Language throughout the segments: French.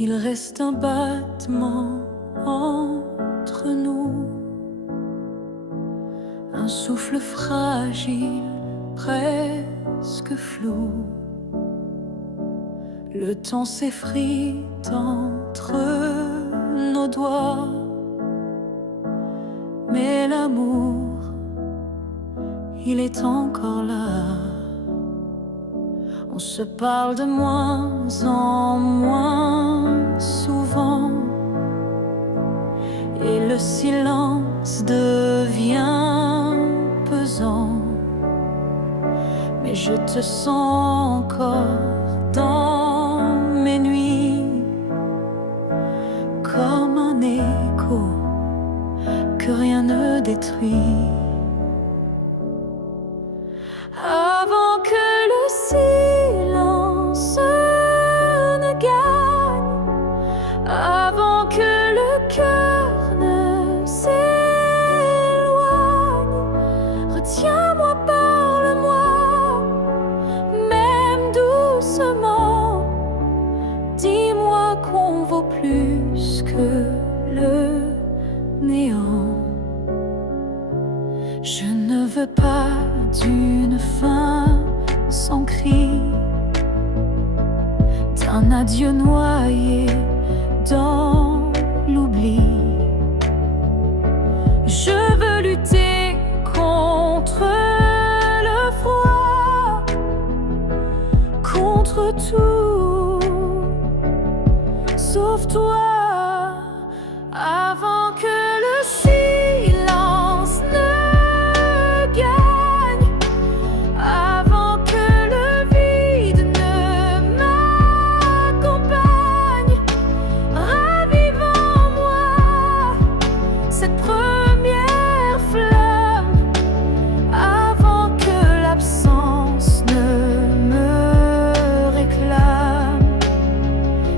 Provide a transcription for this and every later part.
Il reste un battement entre nous, un souffle fragile, presque flou. Le temps s'effrite entre nos doigts, mais l'amour, il est encore là. On se parle de moins en moins souvent, et le silence devient pesant. Mais je te sens encore dans mes nuits, comme un écho que rien ne détruit. Avant que le silence ne gagne, avant que le cœur ne s'éloigne, retiens-moi, parle-moi, même doucement. Dis-moi qu'on vaut plus que le néant. Je ne veux pas d'une fin sans cri, d'un adieu noyé dans l'oubli. Je veux lutter contre le froid, contre tout, sauf toi. Avant que le silence ne gagne, avant que le vide ne m'accompagne, ravive en moi cette première flamme, avant que l'absence ne me réclame.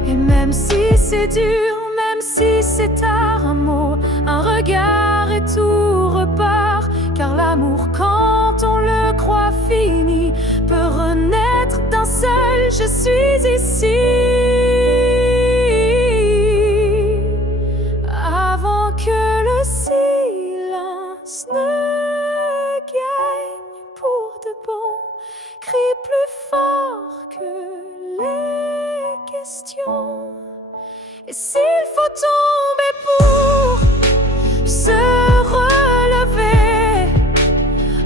Et même si c'est dur, même si c'est tard, un mot, un regard et tout repart. Car l'amour, quand on le croit fini, peut renaître d'un seul je suis ici. Avant que le silence ne gagne pour de bon, crie plus fort que les questions. Et s'il faut tomber pour se relever,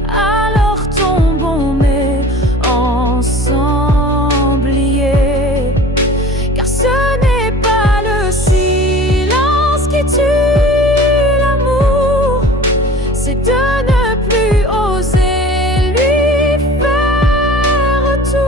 alors tombons, mais ensemble liés. Car ce n'est pas le silence qui tue l'amour, c'est de ne plus oser lui faire retour.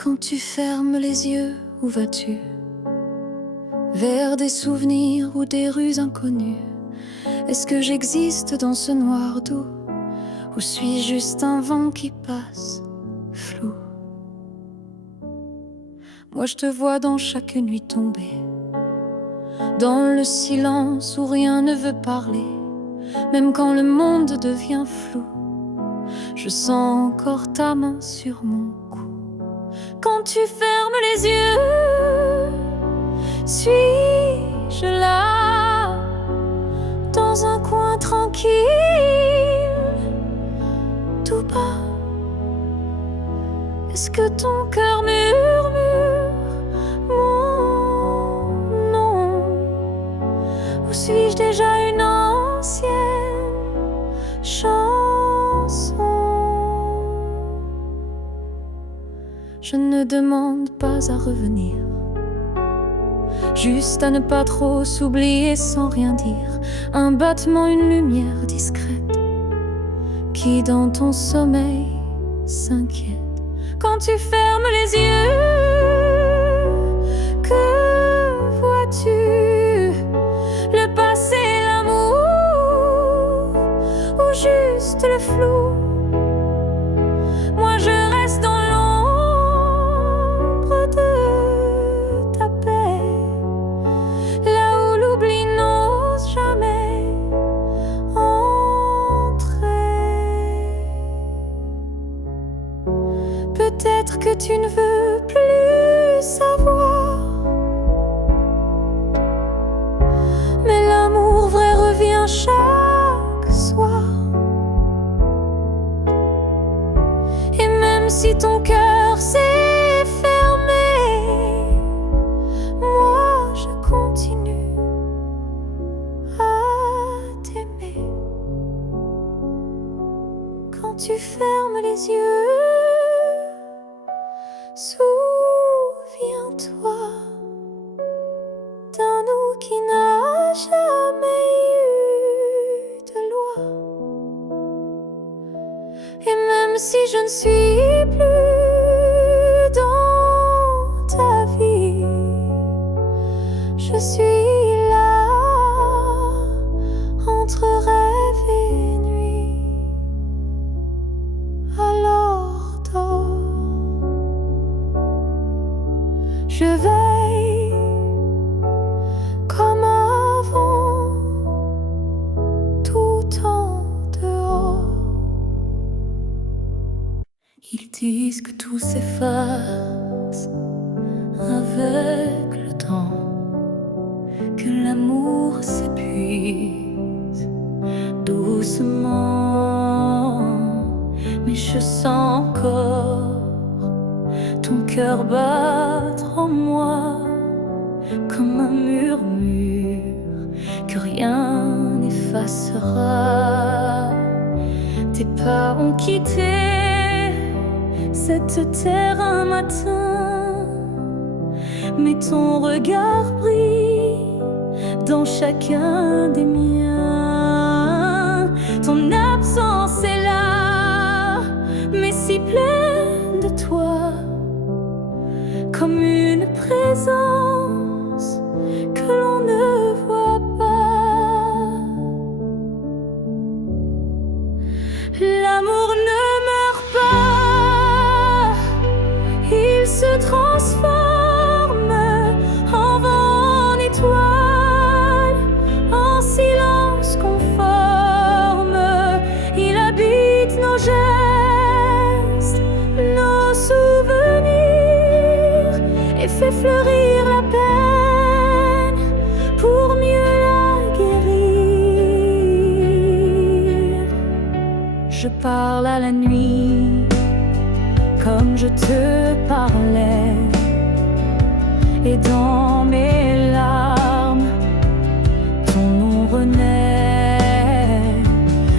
Quand tu fermes les yeux, où vas-tu? Vers des souvenirs ou des rues inconnues? Est-ce que j'existe dans ce noir doux, ou suis-je juste un vent qui passe, flou? Moi je te vois dans chaque nuit tomber, dans le silence où rien ne veut parler. Même quand le monde devient flou, je sens encore ta main sur mon cou. Quand tu fermes les yeux, suis-je là, dans un coin tranquille, tout bas? Est-ce que ton cœur murmure mon nom, ou suis-je déjà une ancienne chanson? Je ne demande pas à revenir, juste à ne pas trop s'oublier sans rien dire. Un battement, une lumière discrète qui dans ton sommeil s'inquiète. Quand tu fermes les yeux, que le flou. Moi je reste dans l'ombre de ta paix, là où l'oubli n'ose jamais entrer. Peut-être que tu ne veux plus savoir, mais l'amour vrai revient chaque soir. Et même si ton cœur s'est fermé, moi je continue à t'aimer. Quand tu fermes les yeux, souviens-toi d'un nous qui n'a jamais eu de loi. Et même si je ne suis plus dans ta vie, je suis là entre rêve et nuit. Alors dors, je veille comme avant, tout en dehors. Ils disent que tout s'efface avec le temps, que l'amour s'épuise doucement. Mais je sens encore ton cœur battre en moi comme un murmure que rien n'effacera. Tes pas ont quitté cette terre un matin, mais ton regard brille dans chacun des miens. Ton absence est là, mais si pleine de toi, comme une présence que l'on ne voit pas. L'amour ne meurt pas, il se transforme en vent, en étoile, en silence conforme. Il habite nos gestes, nos souvenirs, et fait fleurir la peine pour mieux la guérir. Je parle à la nuit comme je te parlais, et dans mes larmes ton nom renaît.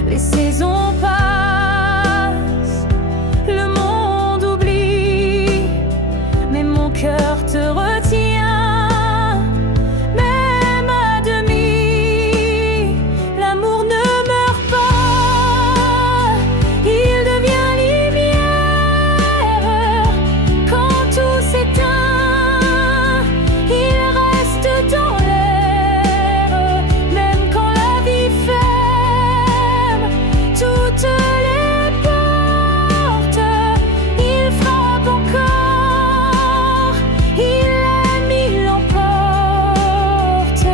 Les saisons passent, le monde oublie, mais mon cœur te retient, même à demi. L'amour ne meurt pas, il devient lumière. Quand tout s'éteint, il reste dans l'air. Même quand la vie ferme toutes les portes, il frappe encore, il aime, il l'emporte.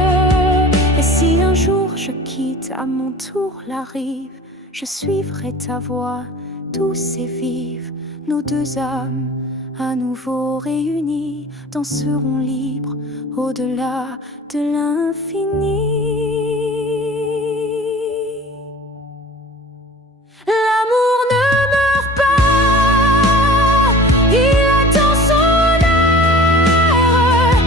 Et si un jour je quitte à mon tour la rive, je suivrai ta voix douce et vive. Nos deux âmes à nouveau réunies danseront libres au-delà de l'infini. L'amour ne meurt pas, il attend son heure.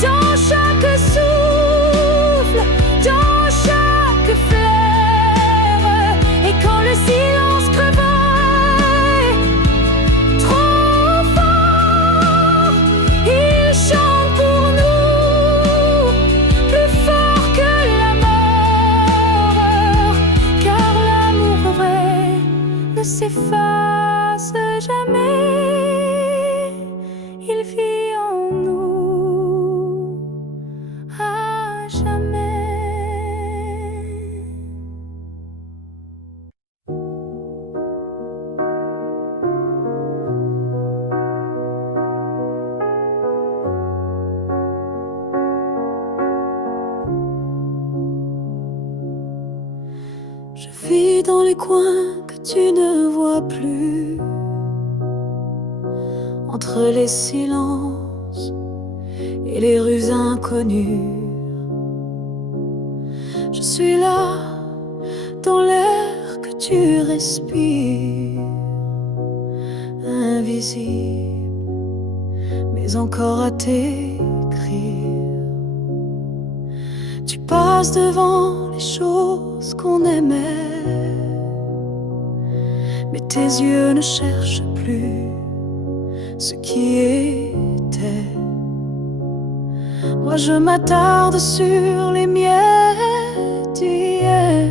Dans chaque souffle, dans chaque fleur. Et quand le silence crevaille trop fort, il chante pour nous, plus fort Je vis dans les coins que tu ne vois plus, entre les silences et les rues inconnues. Je suis là, dans l'air que tu respires, invisible, mais encore à t'écrire. Tu passes devant les choses qu'on aimait, mais tes yeux ne cherchent plus ce qui était. Moi je m'attarde sur les miettes d'hier,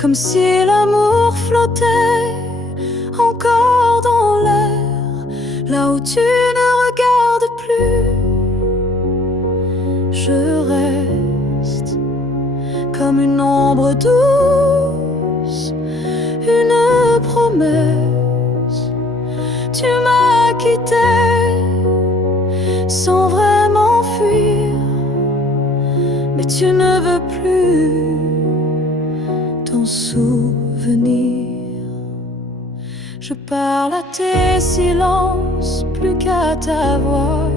comme si l'amour flottait encore dans l'air, là où tu ne regardes plus. Je reste comme une ombre douce, une promesse. Tu m'as quitté sans vraiment fuir, mais tu ne veux plus t'en souvenir. Je parle à tes silences plus qu'à ta voix,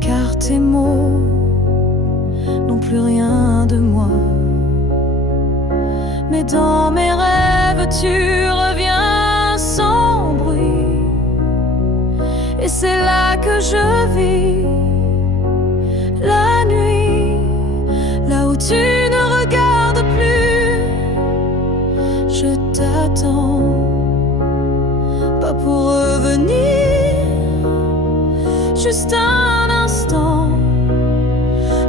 car tes mots n'ont plus rien de moi. Mais dans mes rêves tu reviens sans bruit, et c'est là que je vis la nuit, là où tu ne regardes plus. Je t'attends, pas pour revenir, juste un instant,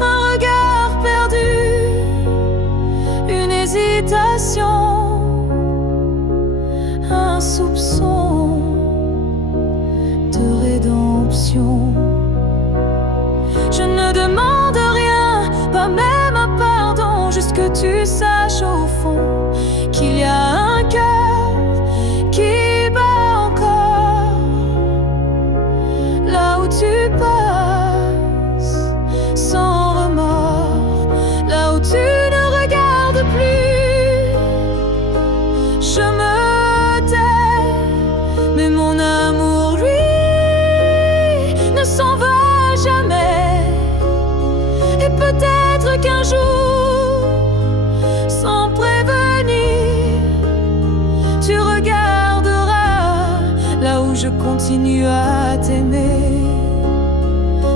un regard perdu, une hésitation, un soupçon de rédemption. Je ne demande rien, pas même un pardon, juste que tu saches au fond qu'il y a un cœur qui bat encore, là où tu passes sans remords, là où tu ne regardes plus. Je me tais, mais mon amour, lui, ne s'en va jamais. Et peut-être qu'un jour, sans prévenir, tu regarderas là où je continue à t'aimer.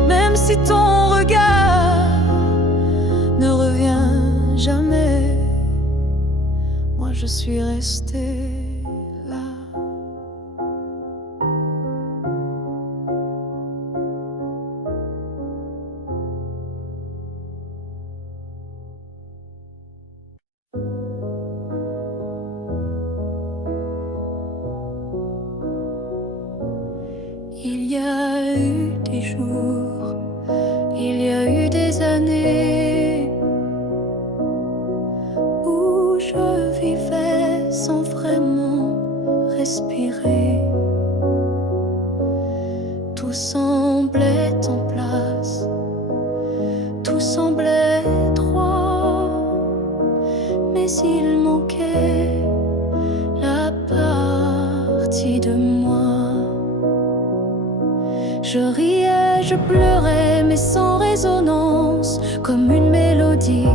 Même si ton regard ne revient jamais, moi je suis restée là. Il y a eu des jours, il y a eu des années où je vivais sans vraiment respirer. Tout semblait en place, tout semblait droit, mais il manquait la partie de moi. Je riais, je pleurais, mais sans résonance, comme une mélodie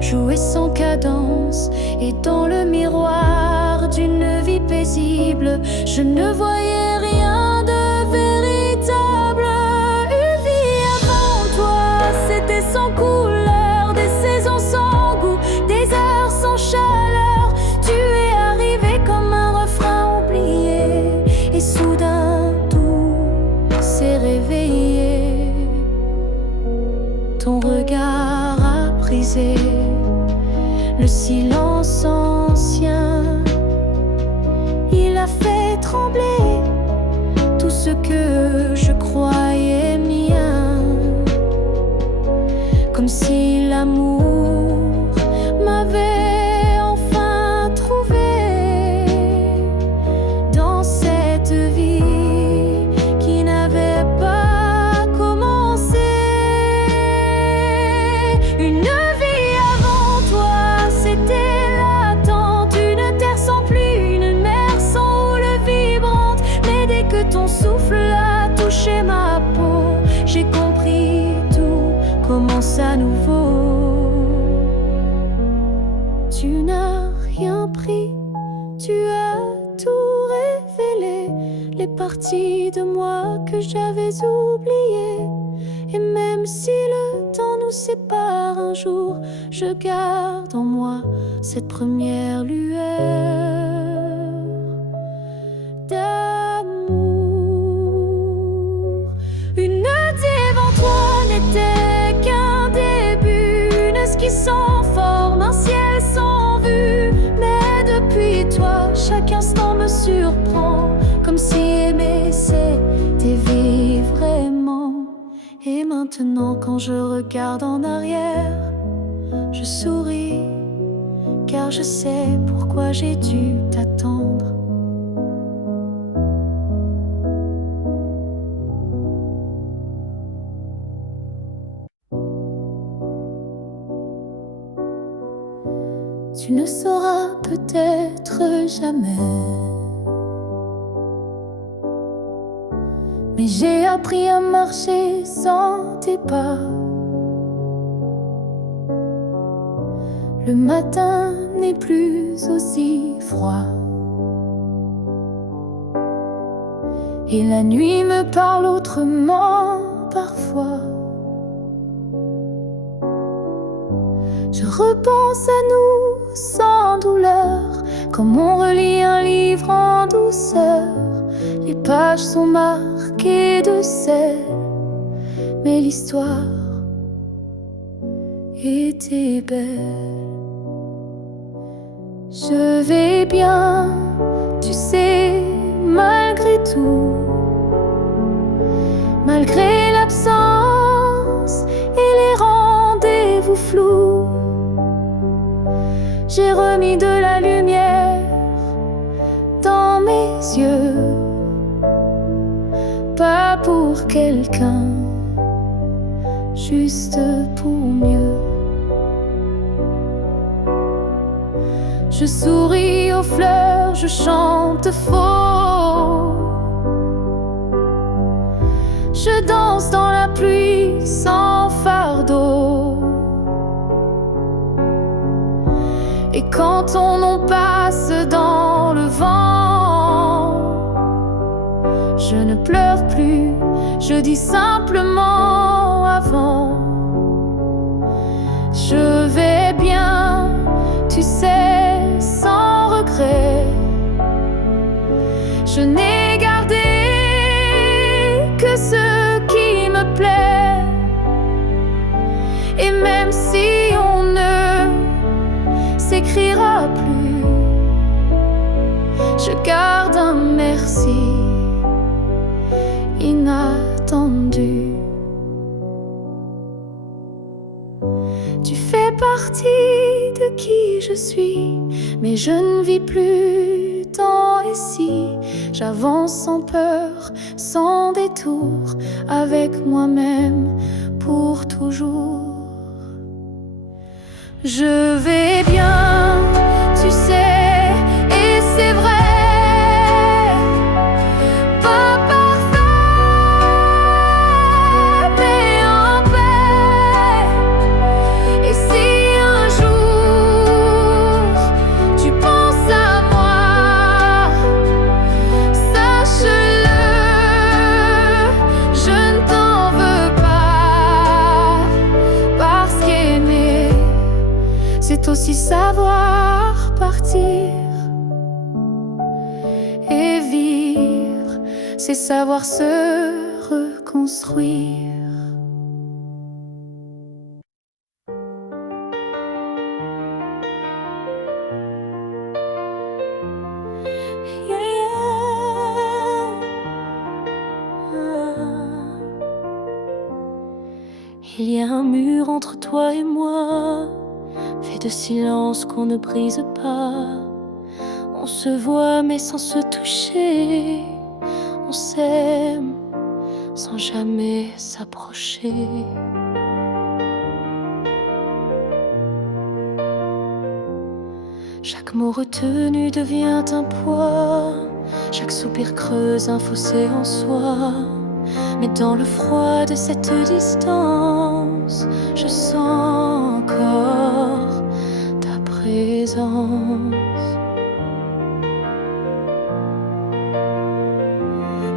jouée sans cadence. Et dans le miroir d'une vie paisible, je ne voyais rien de véritable. Une vie avant toi, c'était sans couleur, des saisons sans goût, des heures sans chaleur. Tu es arrivé comme un refrain oublié, et soudain s'est réveillé. Ton regard a brisé le silence ancien. Il a fait trembler tout ce que je croyais mien, comme si l'amour m'avait enfin trouvé dans cette vie qui n'avait pas commencé. Une vie avant commence à nouveau. Tu n'as rien pris, tu as tout révélé, les parties de moi que j'avais oubliées. Et même si le temps nous sépare un jour, je garde en moi cette première lueur d'amour. Une nuit devant toi n'était qu'un début, une esquisse sans forme, un ciel sans vue. Mais depuis toi, chaque instant me surprend, comme si aimer c'était vivre vraiment. Et maintenant quand je regarde en arrière, je souris, car je sais pourquoi j'ai dû t'attendre. Tu ne sauras peut-être jamais, mais j'ai appris à marcher sans tes pas. Le matin n'est plus aussi froid, et la nuit me parle autrement parfois. Je repense à nous sans douleur, comme on relit un livre en douceur. Les pages sont marquées de sel, mais l'histoire était belle. Je vais bien, tu sais, malgré tout, malgré l'absence et les rendez-vous flous. J'ai remis de la lumière dans mes yeux, pas pour quelqu'un, juste pour mieux. Je souris aux fleurs, je chante faux, je danse dans la pluie sans fardeau. Et quand ton nom passe dans le vent, je ne pleure plus, je dis simplement avant. Je vais bien, tu sais, sans regret. Je n'ai gardé que ce qui me plaît. Et même si on ne s'écrira plus, je garde un merci inattendu. Tu fais partie de qui je suis, mais je ne vis plus tant ici. J'avance sans peur, sans détour, avec moi-même pour toujours. Je vais bien, tu sais, et c'est vrai. Pas parfait, mais en paix. Et si un jour tu penses à moi, sache-le, je ne t'en veux pas. Parce qu'aimer, c'est aussi savoir partir. Et vivre, c'est savoir se reconstruire. Yeah, yeah. Il y a un mur entre toi et moi, fait de silence qu'on ne brise pas. On se voit mais sans se toucher, on s'aime sans jamais s'approcher. Chaque mot retenu devient un poids, chaque soupir creuse un fossé en soi. Mais dans le froid de cette distance,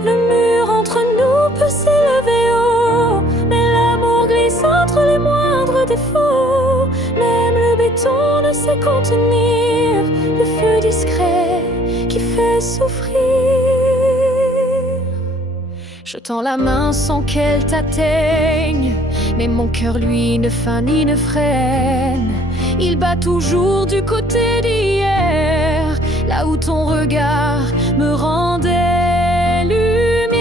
Le mur entre nous peut s'élever haut, mais l'amour glisse entre les moindres défauts. Même le béton ne sait contenir le feu discret qui fait souffrir. Je tends la main sans qu'elle t'atteigne, mais mon cœur lui ne feint ni ne freine. Il bat toujours du côté d'hier, là où ton regard me rendait lumière.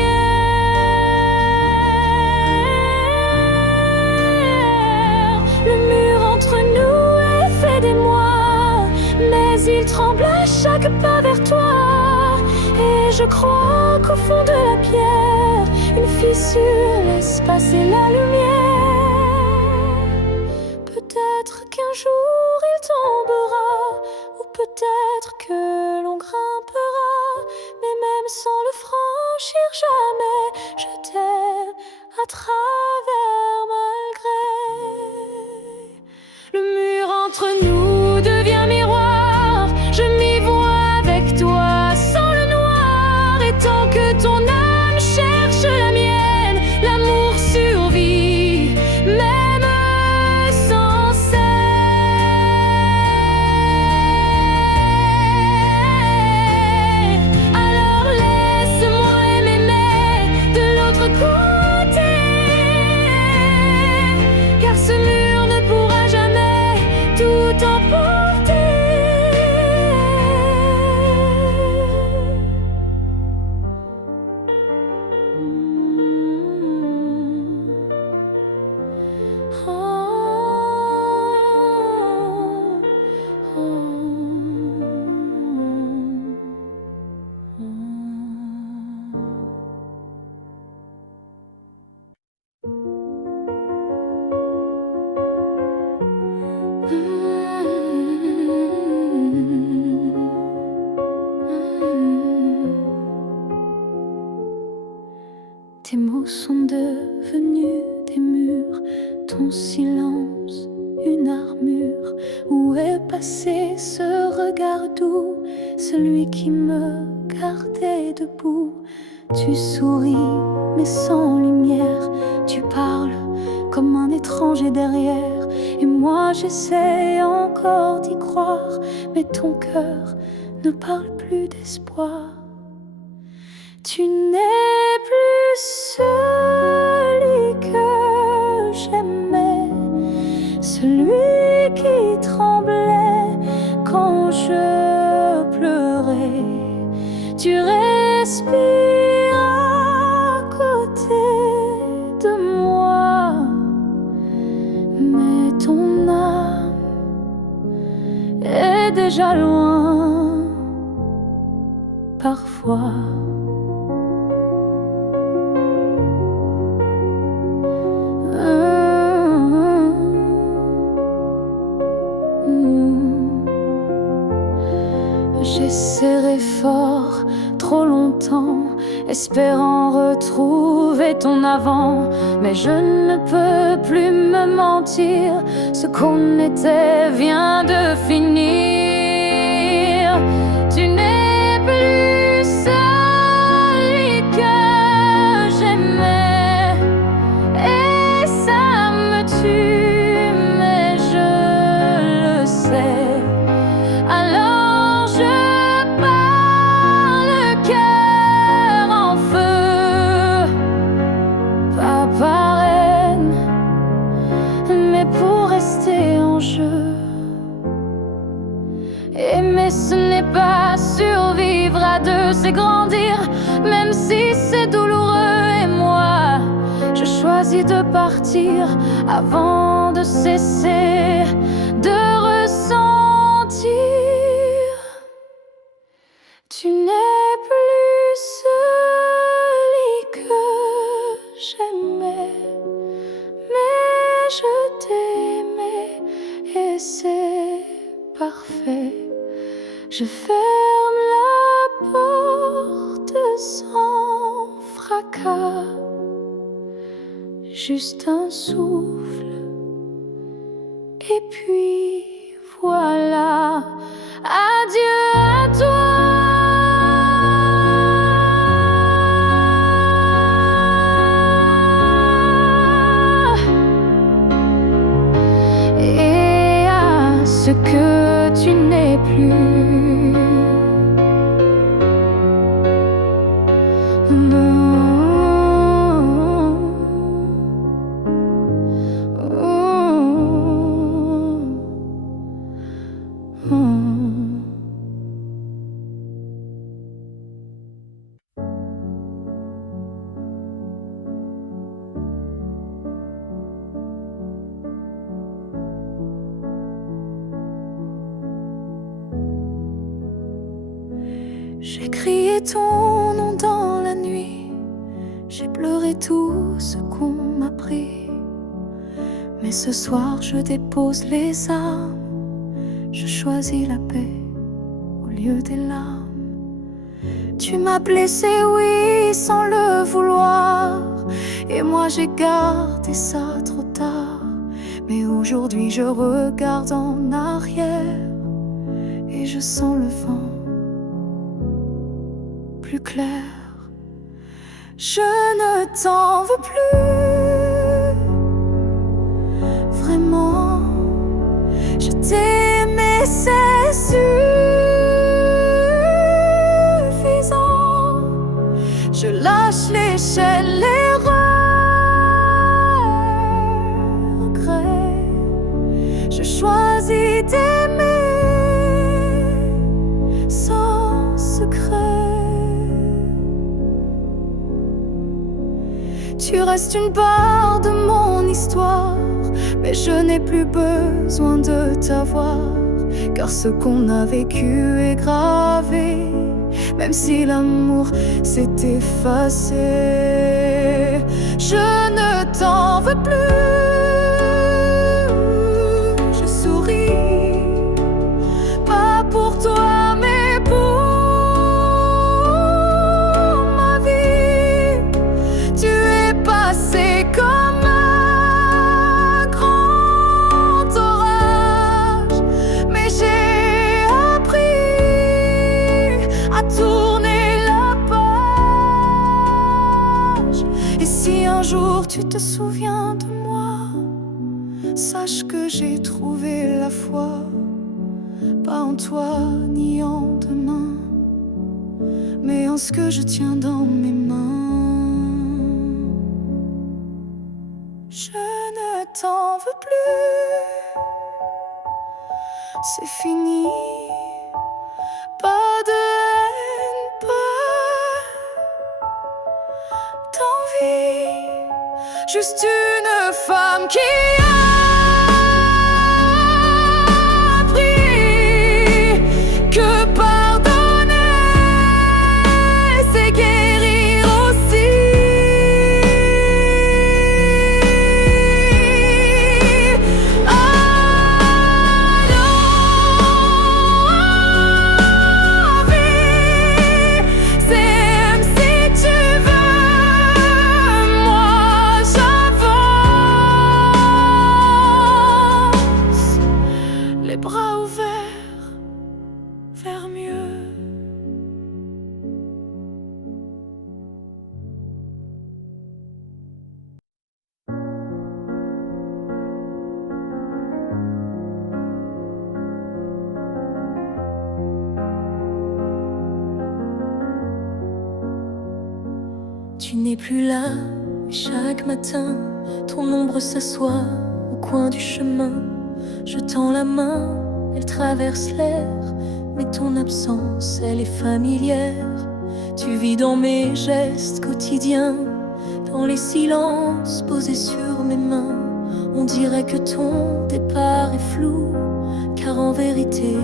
Le mur entre nous est fait d'émoi, mais il tremble à chaque pas vers toi. Et je crois qu'au fond de la pierre, une fissure laisse passer la lumière. Peut-être qu'un jour il tombera, ou peut-être que l'on grimpera, mais même sans le franchir jamais, je t'aime à travers malgré. Le mur entre nous devient miroir, je m'y vois avec toi sans le noir, et tant que ton âme cherche la mienne, l'amour survit, même sans cesse. Alors laisse-moi m'aimer de l'autre côté, car ce mur ne pourra jamais tout emporter. Tes mots sont devenus des murs, ton silence une armure. Où est passé ce regard doux, celui qui me gardait debout? Tu souris mais sans lumière, tu parles comme un étranger derrière. Et moi j'essaie encore d'y croire, mais ton cœur ne parle plus d'espoir. Tu n'es plus celui que j'aimais, celui qui tremblait quand je pleurais. Tu respires à côté de moi, mais ton âme est déjà loin parfois. J'ai serré fort trop longtemps, espérant retrouver ton avant. Mais je ne peux plus me mentir, ce qu'on était vient de finir. Tu n'es plus celui que j'aimais, et ça me tue, mais je le sais. Alors je pars le cœur en feu, pas par haine, mais pour rester en jeu. Aimer ce n'est pas survivre à deux, c'est grandir, même si c'est douloureux. Et moi, je choisis de partir avant de cesser de ressentir. Tu n'es plus celui que j'aimais, mais je t'aimais et c'est parfait. Je ferme la porte sans fracas, juste un souffle, et puis voilà. et à ce que tu n'es plus. Non. J'ai crié ton nom dans la nuit, j'ai pleuré tout ce qu'on m'a pris. Mais ce soir je dépose les armes, je choisis la paix au lieu des larmes. Tu m'as blessé, oui, sans le vouloir, et moi j'ai gardé ça trop tard. Mais aujourd'hui je regarde en arrière et je sens le vent plus clair. Je ne t'en veux plus, vraiment. Je t'ai aimé, c'est suffisant. Je lâche l'échelle, les regrets. Je choisis d'aimer sans secret. Tu restes une part de mon histoire, mais je n'ai plus besoin de t'avoir, car ce qu'on a vécu est gravé, même si l'amour s'est effacé. Je ne t'en veux plus, je souris, pas pour toi mais pour ma vie. Tu es passé comme un grand orage, mais j'ai appris à tourner la page. Et si un jour tu te souviens de moi, sache que j'ai trouvé la foi, pas en toi ni en demain, mais en ce que je tiens dans mes mains. Je ne t'en veux plus, c'est fini. Pas de haine, pas d'envie, juste une femme qui a appris que pardonner, c'est guérir aussi. Les bras ouverts vers mieux. Tu n'es plus là, mais chaque matin, ton ombre s'assoit au coin du chemin. Je tends la main, elle traverse l'air, mais ton absence, elle est familière. Tu vis dans mes gestes quotidiens, dans les silences posés sur mes mains. On dirait que ton départ est flou, car en vérité,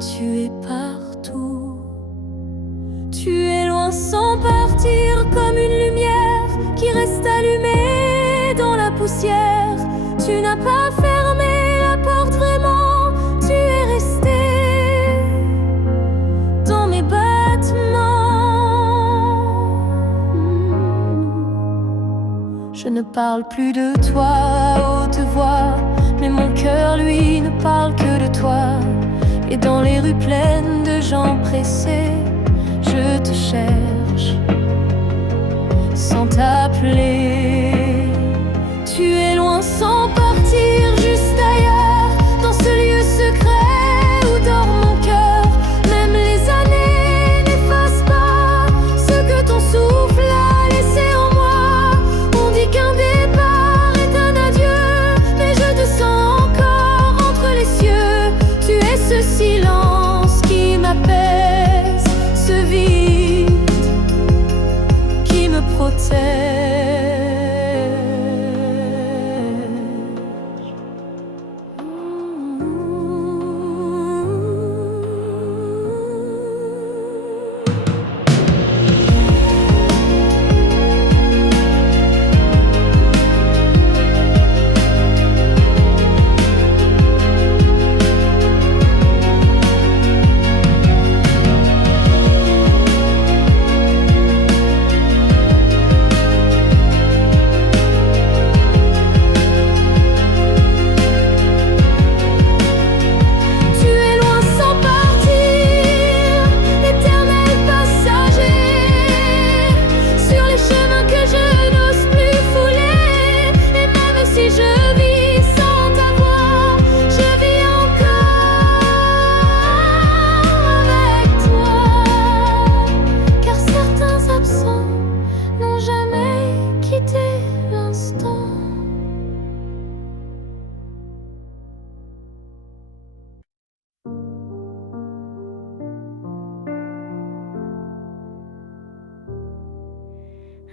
tu es partout. Tu es loin sans partir, comme une lumière qui reste allumée dans la poussière. Tu n'as pas fermé la porte vraiment, tu es resté dans mes battements. Je ne parle plus de toi à haute voix, mais mon cœur lui ne parle que de toi. Et dans les rues pleines de gens pressés, je te cherche sans t'appeler. Tu es loin sans partir,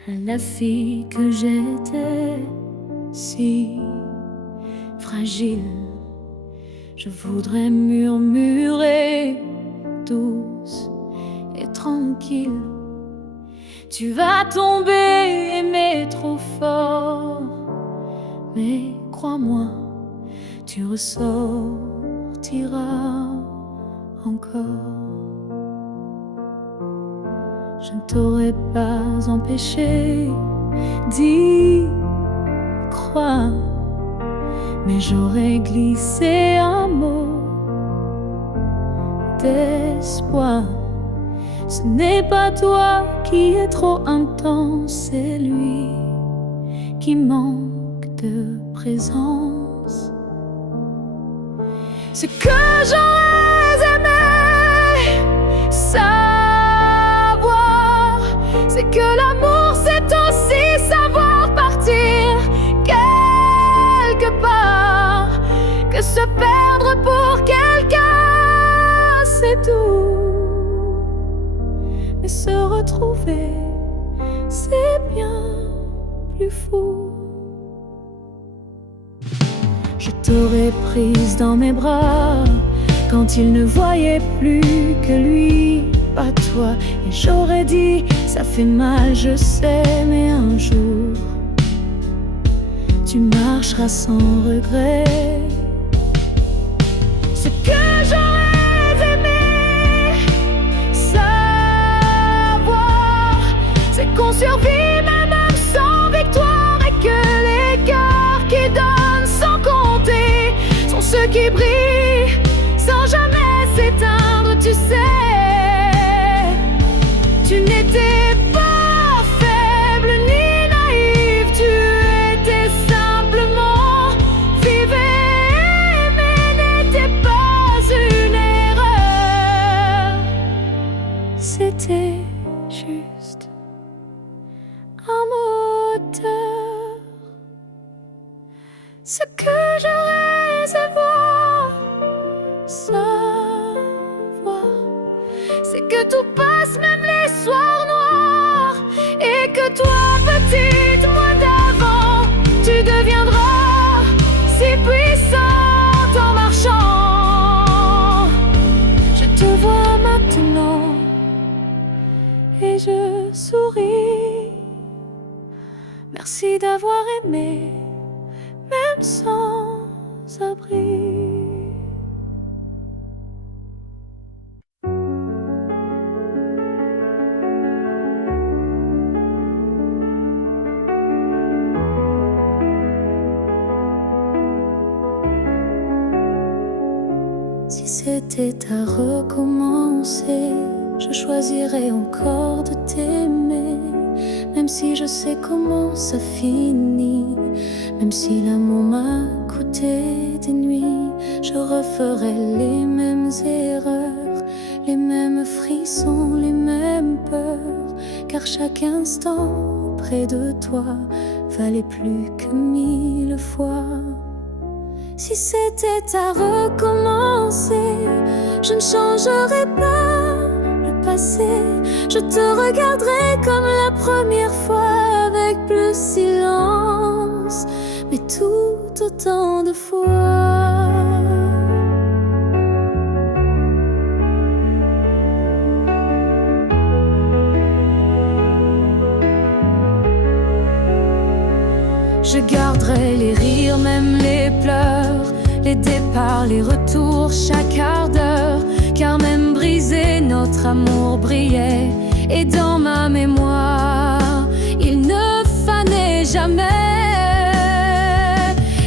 à la fille que j'étais, si fragile. Je voudrais murmurer douce et tranquille. Tu vas tomber, aimer trop fort, mais crois-moi, tu ressortiras encore. Je ne t'aurais pas empêché d'y croire, mais j'aurais glissé un mot d'espoir. Ce n'est pas toi qui es trop intense, c'est lui qui manque de présence. Ce que j'aurais aimé savoir, c'est que l'amour c'est aussi savoir partir quelque part, que se perdre pour quelqu'un c'est doux, mais se retrouver c'est bien plus fou. Je t'aurais prise dans mes bras quand il ne voyait plus que lui, pas toi. Et j'aurais dit, ça fait mal, je sais, mais un jour tu marcheras sans regret. Ce que j'aurais aimé savoir, c'est qu'on survit même sans victoire, et que les cœurs qui donnent sans compter sont ceux qui brillent sans jamais s'éteindre. Tu sais, tu n'étais pas faible ni naïf, tu étais simplement vivais, mais n'était pas une erreur. C'était juste un moteur. Ce que j'aurais savoir, c'est que tout passe, même les soirs noirs, et que toi, petite moi d'avant, tu deviendras si puissante en marchant. Je te vois maintenant et je souris. Merci d'avoir aimé, même sans abri. Si c'était à recommencer, je choisirais encore de t'aimer. Même si je sais comment ça finit, même si l'amour m'a coûté des nuits, je referais les mêmes erreurs, les mêmes frissons, les mêmes peurs, car chaque instant près de toi valait plus que 1000 fois. Si c'était à recommencer, je ne changerais pas le passé. Je te regarderai comme la première fois, avec plus silence, mais tout autant de fois. Je garderai les rires, même les pleurs, les départs, les retours, chaque quart d'heure, car même brisé, notre amour brillait, et dans ma mémoire, il ne fanait jamais.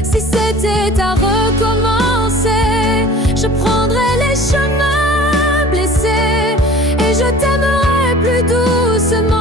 Si c'était à recommencer, je prendrais les chemins blessés, et je t'aimerais plus doucement.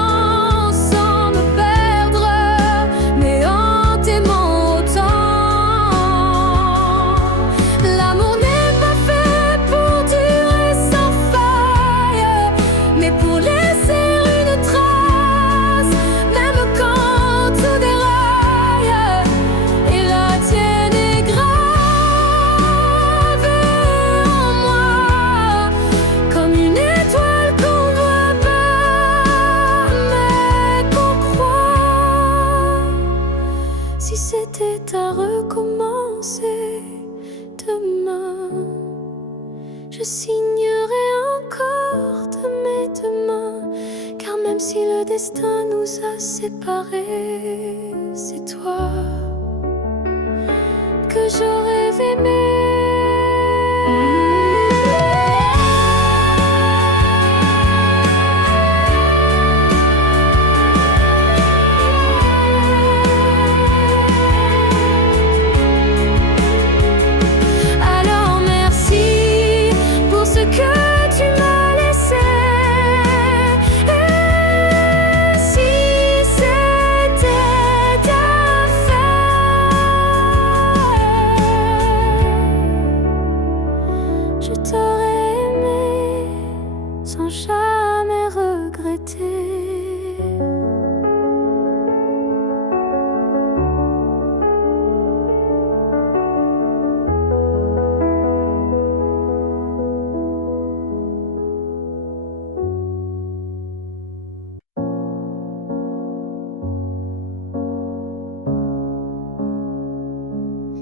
signerai encore de mes deux mains, car même si le destin nous a séparés, c'est toi que j'aurais aimé. Je t'aurais aimé sans jamais regretter.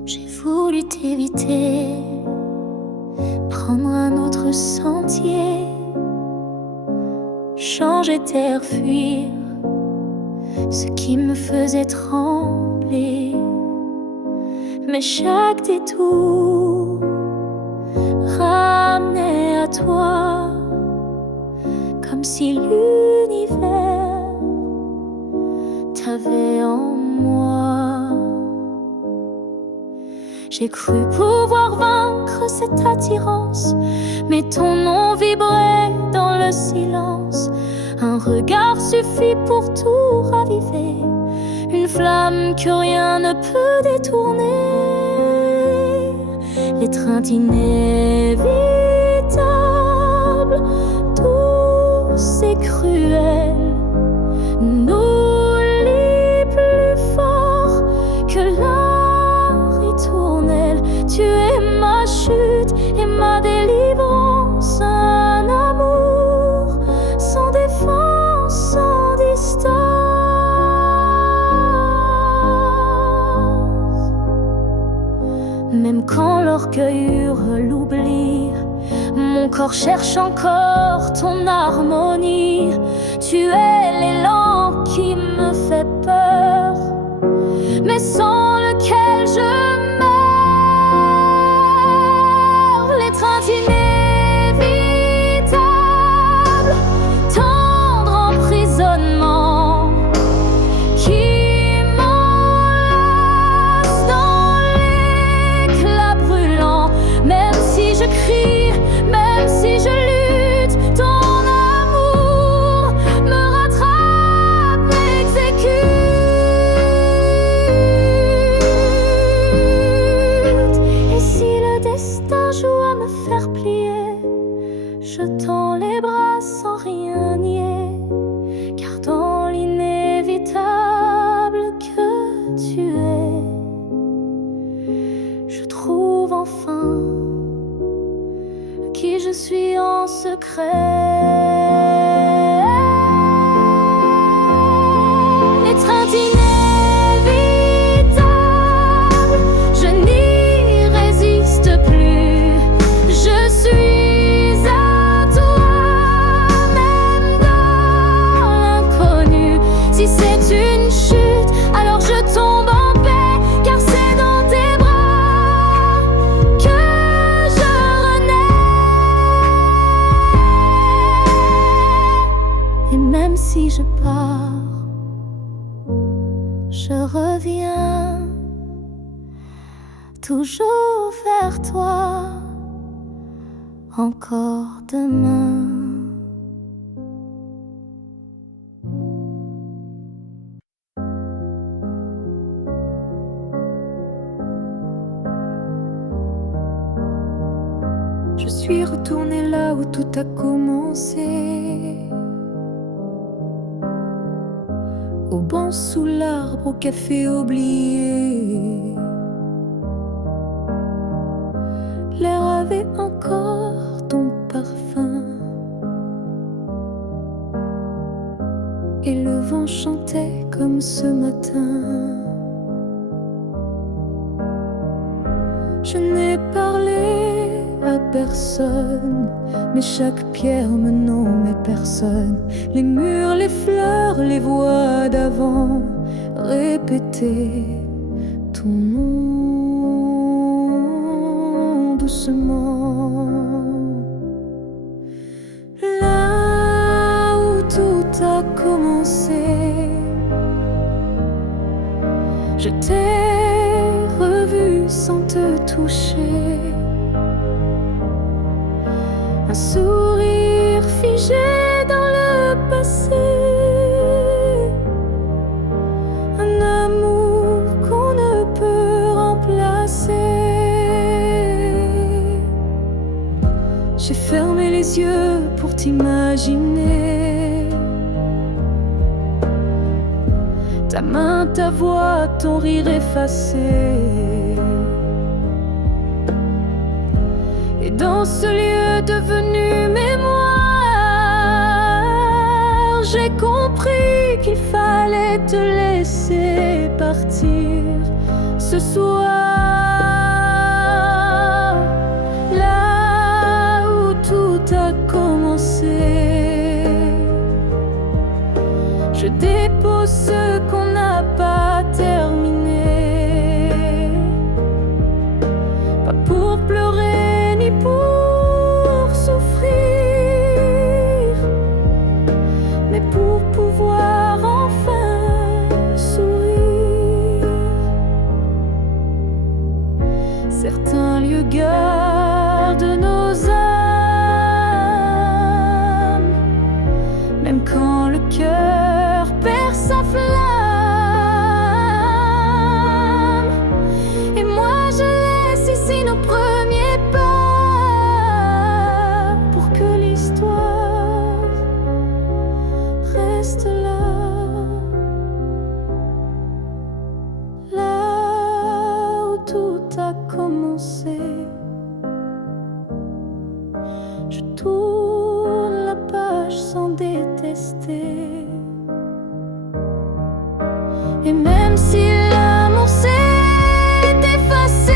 J'ai voulu t'éviter, prendre un autre sentier, changer d'air, fuir ce qui me faisait trembler. Mais chaque détour ramenait à toi, comme si l'univers t'avait en moi. J'ai cru pouvoir vaincre cette attirance, mais ton nom vibrait dans le silence. Un regard suffit pour tout raviver, une flamme que rien ne peut détourner. L'étreinte inévitable, douce et cruelle, nous lie plus fort que la ritournelle. Tu es ma chute et ma délivrance, un amour sans défense, sans distance. Même quand l'orgueil hurle l'oubli, mon corps cherche encore ton harmonie. Tu es l'élan qui me fait peur, mais sans lequel je meurs. L'étreinte inévitable, tendre emprisonnement qui m'enlace dans l'éclat brûlant. Même si je crie, même si je lutte, ton amour me rattrape, m'exécute. Et si le destin joue à me faire plier, je tends les bras sans rien nier, car dans l'inévitable que tu es, je trouve enfin qui je suis en secret. L'étreinte inévitable, je n'y résiste plus. Je suis à toi, même dans l'inconnu. Si c'est une chute, alors je tombe en paix, car c'est dans tes bras que je renais. Et même si je pars, je reviens toujours vers toi, encore demain. Je suis retournée là où tout a commencé, au banc sous l'arbre, au café oublié. L'air avait encore ton parfum, et le vent chantait comme ce matin. Je n'ai parlé à personne, mais chaque pierre me nommait personne. Les murs, les fleurs, les voix d'avant répétaient ton nom doucement. Là où tout a commencé, je t'ai revu sans te toucher. Un sourire figé dans le passé, un amour qu'on ne peut remplacer. J'ai fermé les yeux pour t'imaginer. Ta main, ta voix, ton rire effacé. Et dans ce lieu devenu mémoire, j'ai compris qu'il fallait te laisser partir ce soir. Là où tout a commencé, je dépose ce qu'on n'a pas terminé. Pas pour pleurer ni pour souffrir, mais pour pouvoir enfin sourire. Certains lieux gardent nos âmes, même quand le cœur perd sa flamme. Et moi je laisse ici nos premiers pas, pour que l'histoire reste là. Là où tout a commencé, je tourne la page sans détester. Et même si l'amour s'est effacé,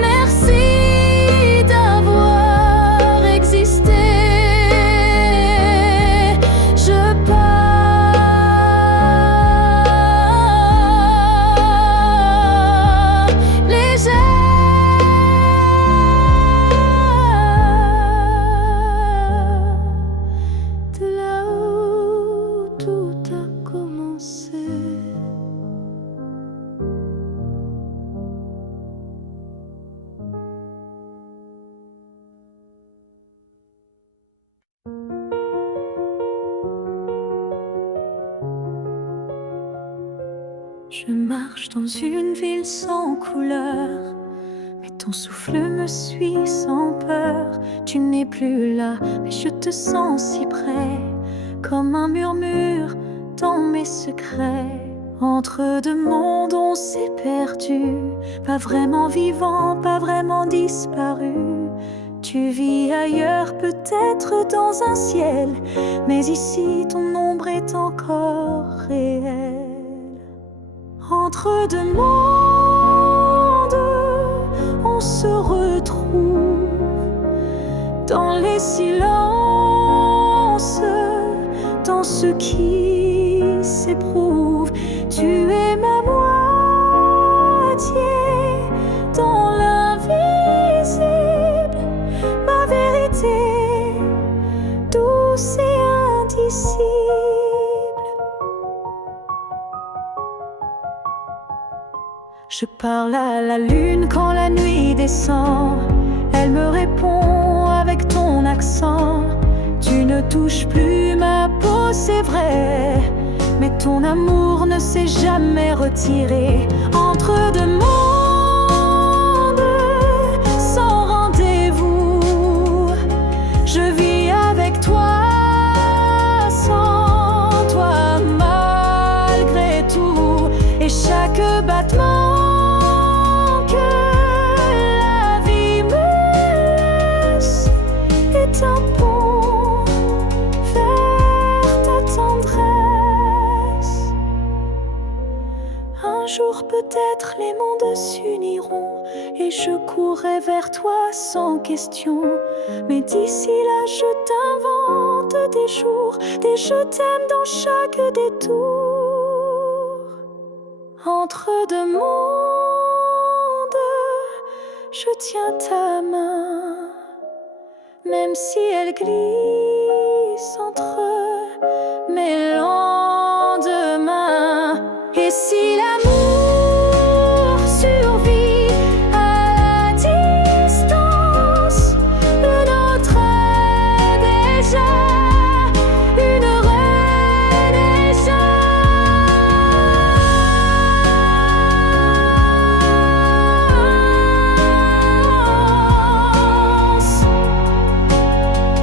merci d'avoir existé. Je pars légère de là où tout a commencé. Je marche dans une ville sans couleur, mais ton souffle me suit sans peur. Tu n'es plus là, mais je te sens si près, comme un murmure dans mes secrets. Entre deux mondes on s'est perdu, pas vraiment vivant, pas vraiment disparu. Tu vis ailleurs, peut-être dans un ciel, mais ici ton ombre est encore réelle. Entre deux mondes, on se retrouve dans les silences, dans ce qui s'éprouve. Tu es ma moitié dans l'invisible, ma vérité douce et indicible. Je parle à la lune quand la nuit descend. Elle me répond avec ton accent. Tu ne touches plus ma peau, c'est vrai, mais ton amour ne s'est jamais retiré. Entre deux mondes sans rendez-vous, je vis avec toi, sans toi, malgré tout. Et chaque battement un pont vers ta tendresse. Un jour peut-être les mondes s'uniront et je courrai vers toi sans question. Mais d'ici là, je t'invente des jours, des je t'aime dans chaque détour. Entre deux mondes, je tiens ta main, même si elle glisse entre mes lendemains. Et si l'amour survit à la distance, le nôtre est déjà une renaissance.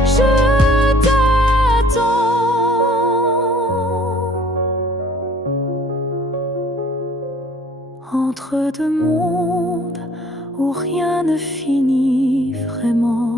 Je t'attends. Entre deux mondes où rien ne finit vraiment.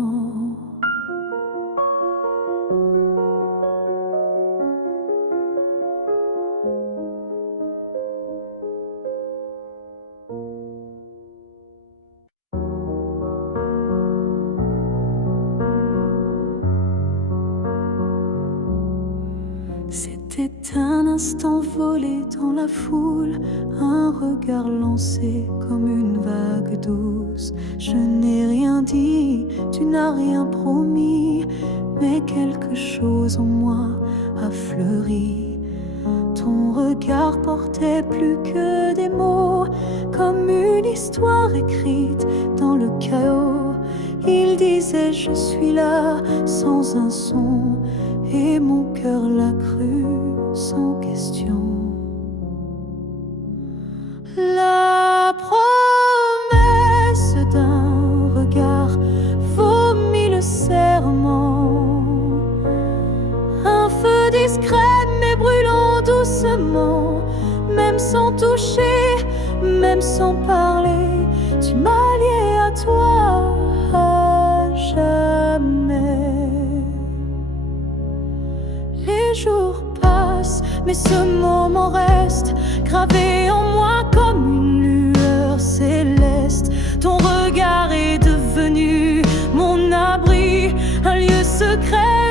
C'était un instant volé dans la foule, un regard lancé comme une vague douce. Je n'ai rien dit, tu n'as rien promis, mais quelque chose en moi a fleuri. Ton regard portait plus que des mots, comme une histoire écrite dans le chaos. Il disait je suis là sans un son, et mon cœur l'a cru sans question. La promesse d'un regard vaut mille serments. Un feu discret mais brûlant doucement, même sans toucher, même sans parler, tu m'as lié à toi à jamais. Les jours passent, mais ce moment reste gravé en moi comme une lueur céleste. Ton regard est devenu mon abri, un lieu secret